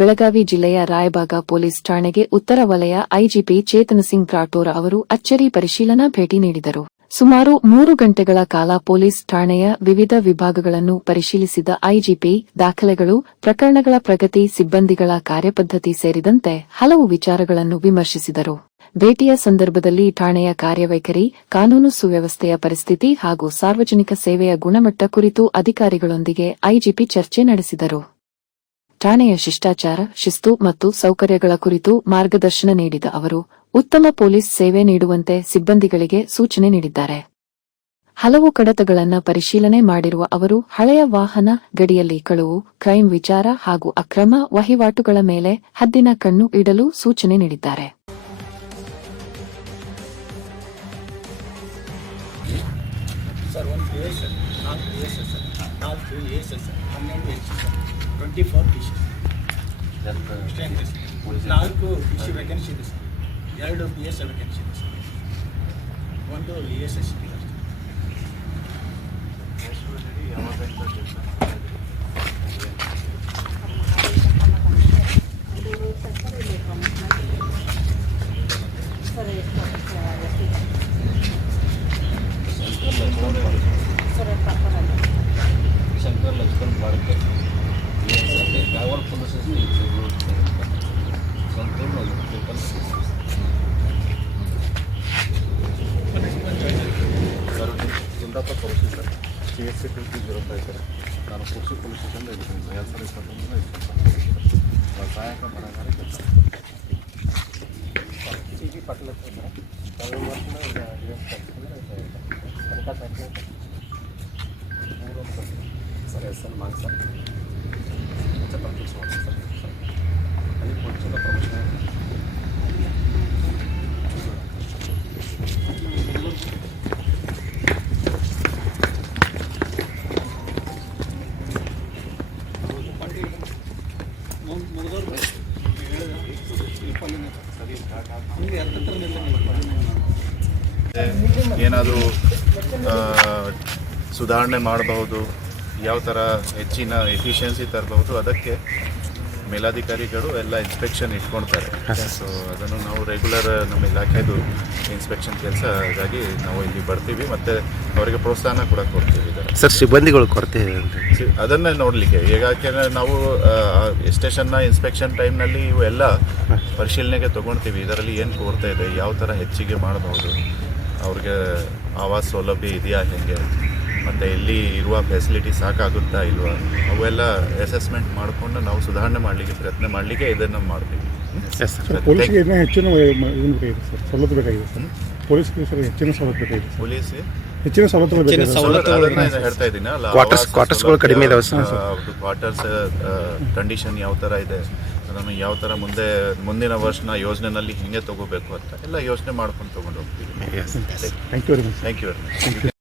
ಬೆಳಗಾವಿ ಜಿಲ್ಲೆಯ ರಾಯಬಾಗ ಪೊಲೀಸ್ ಠಾಣೆಗೆ ಉತ್ತರ ವಲಯ ಐಜಿಪಿ ಚೇತನ್ ಸಿಂಗ್ ರಾಠೋರ್ ಅವರು ಅಚ್ಚರಿ ಪರಿಶೀಲನಾ ಭೇಟಿ ನೀಡಿದರು. ಸುಮಾರು 3 ಗಂಟೆಗಳ ಕಾಲ ಪೊಲೀಸ್ ಠಾಣೆಯ ವಿವಿಧ ವಿಭಾಗಗಳನ್ನು ಪರಿಶೀಲಿಸಿದ ಐಜಿಪಿ ದಾಖಲೆಗಳು, ಪ್ರಕರಣಗಳ ಪ್ರಗತಿ, ಸಿಬ್ಬಂದಿಗಳ ಕಾರ್ಯಪದ್ಧತಿ ಸೇರಿದಂತೆ ಹಲವು ವಿಚಾರಗಳನ್ನು ವಿಮರ್ಶಿಸಿದರು. ಭೇಟಿಯ ಸಂದರ್ಭದಲ್ಲಿ ಠಾಣೆಯ ಕಾರ್ಯವೈಖರಿ, ಕಾನೂನು ಸುವ್ಯವಸ್ಥೆಯ ಪರಿಸ್ಥಿತಿ ಹಾಗೂ ಸಾರ್ವಜನಿಕ ಸೇವೆಯ ಗುಣಮಟ್ಟ ಕುರಿತು ಅಧಿಕಾರಿಗಳೊಂದಿಗೆ ಐಜಿಪಿ ಚರ್ಚೆ ನಡೆಸಿದರು. ಠಾಣೆಯ ಶಿಷ್ಟಾಚಾರ, ಶಿಸ್ತು ಮತ್ತು ಸೌಕರ್ಯಗಳ ಕುರಿತು ಮಾರ್ಗದರ್ಶನ ನೀಡಿದ ಅವರು, ಉತ್ತಮ ಪೊಲೀಸ್ ಸೇವೆ ನೀಡುವಂತೆ ಸಿಬ್ಬಂದಿಗಳಿಗೆ ಸೂಚನೆ ನೀಡಿದ್ದಾರೆ. ಹಲವು ಕಡತಗಳನ್ನು ಪರಿಶೀಲನೆ ಮಾಡಿರುವ ಅವರು ಹಳೆಯ ವಾಹನ, ಗಡಿಯಲ್ಲಿ ಕಳುವು, ಕ್ರೈಂ ವಿಚಾರ ಹಾಗೂ ಅಕ್ರಮ ವಹಿವಾಟುಗಳ ಮೇಲೆ ಹದ್ದಿನ ಕಣ್ಣು ಇಡಲು ಸೂಚನೆ ನೀಡಿದ್ದಾರೆ. Sir 1 PA sir 4 PA sir 4 PA sir 12 HC sir 24 PC stainless 4 PC vacancy ಇದೆ ಸರ್, 2 PS ವೇಕೆನ್ಸಿ ಇದೆ ಸರ್, 1 ESS ಇದೆ ಸರ್. शंकर लक्ष्मण पाड़कर गावड़ पुलिस संपूर्ण ಕುಂದಾಪ ಕೌಶಿ ಸರ್, CSC 2305 ಸರ್. ನಾನು ಕುರ್ಸಿ ಪೊಲೀಸ್ ಸ್ಟೇಷನ್ ಇದ್ದೀನಿ ಸರ್. 2021 ಸಹಾಯಕ ಬರಗಾರ ಕೆಲಸ CG Patil sir. 3 sir SN ಮಾಂಗ್ ಸರ್ ಕೆಲಸ ಮಾಡಿ ಸರ್. ಅಲ್ಲಿ ಪೊಲೀಸರ ಪ್ರಮೋಷನ್ ಏನಾದರೂ ಸುಧಾರಣೆ ಮಾಡಬಹುದು, ಯಾವ ಥರ ಹೆಚ್ಚಿನ ಎಫಿಷಿಯನ್ಸಿ ತರಬಹುದು, ಅದಕ್ಕೆ ಮೇಲಾಧಿಕಾರಿಗಳು ಎಲ್ಲ ಇನ್ಸ್ಪೆಕ್ಷನ್ ಇಟ್ಕೊಳ್ತಾರೆ. ಸೊ ಅದನ್ನು ನಾವು ರೆಗ್ಯುಲರ್ ನಮ್ಮ ಇಲಾಖೆದು ಇನ್ಸ್ಪೆಕ್ಷನ್ ಕೆಲಸ, ಹಾಗಾಗಿ ನಾವು ಇಲ್ಲಿ ಬರ್ತೀವಿ ಮತ್ತು ಅವರಿಗೆ ಪ್ರೋತ್ಸಾಹನ ಕೂಡ ಕೊಡ್ತೀವಿ. ಸರ್, ಸಿಬ್ಬಂದಿಗಳು ಕೊರತೆ ಅದನ್ನೇ ನೋಡಲಿಕ್ಕೆ ಯಾಕೆಂದರೆ ನಾವು ಸ್ಟೇಷನ್ನ ಇನ್ಸ್ಪೆಕ್ಷನ್ ಟೈಮ್ನಲ್ಲಿ ಇವೆಲ್ಲ ಪರಿಶೀಲನೆಗೆ ತೊಗೊಳ್ತೀವಿ. ಇದರಲ್ಲಿ ಏನು ಕೊರತೆ ಇದೆ, ಯಾವ ಥರ ಹೆಚ್ಚಿಗೆ ಮಾಡಬಹುದು, ಅವ್ರಿಗೆ ಆವಾಸ ಸೌಲಭ್ಯ ಇದೆಯಾ, ಹೇಗೆ, ಮತ್ತು ಇಲ್ಲಿ ಇರುವ ಫೆಸಿಲಿಟಿ ಸಾಕಾಗುತ್ತಾ ಇಲ್ವಾ, ಅವೆಲ್ಲ ಅಸೆಸ್ಮೆಂಟ್ ಮಾಡಿಕೊಂಡು ನಾವು ಸುಧಾರಣೆ ಮಾಡಲಿಕ್ಕೆ ಪ್ರಯತ್ನ ಮಾಡಲಿಕ್ಕೆ ಇದನ್ನು ಮಾಡ್ತೀವಿ. ಪೊಲೀಸ್ಗೆ ಹೆಚ್ಚಿನ ಸವಲತ್ತು ಬೇಕಾಗಿದೆ ಸರ್. ಪೊಲೀಸ್ಗೆ ಸರ್ ಹೆಚ್ಚಿನ ಸವಲತ್ತು ಬೇಕಾಗಿದೆ. ಪೊಲೀಸ್ ಹೆಚ್ಚಿನ ಸವಲತ್ತು ಹೇಳ್ತಾ ಇದ್ದೀನಿ ಅಲ್ಲ, ಕ್ವಾರ್ಟರ್ಸ್ಗಳು ಕಡಿಮೆ ಇದಾವೆ ಸರ್. ಕ್ವಾರ್ಟರ್ಸ್ ಕಂಡೀಷನ್ ಯಾವ ಥರ ಇದೆ, ಅದನ್ನು ಯಾವ ಥರ ಮುಂದಿನ ವರ್ಷನ ಯೋಜನೆಯಲ್ಲಿ ಹಿಂಗೆ ತಗೋಬೇಕು ಅಂತ ಎಲ್ಲ ಯೋಚನೆ ಮಾಡ್ಕೊಂಡು ತೊಗೊಂಡು ಹೋಗ್ತೀವಿ. Thank you very much. Thank you very much.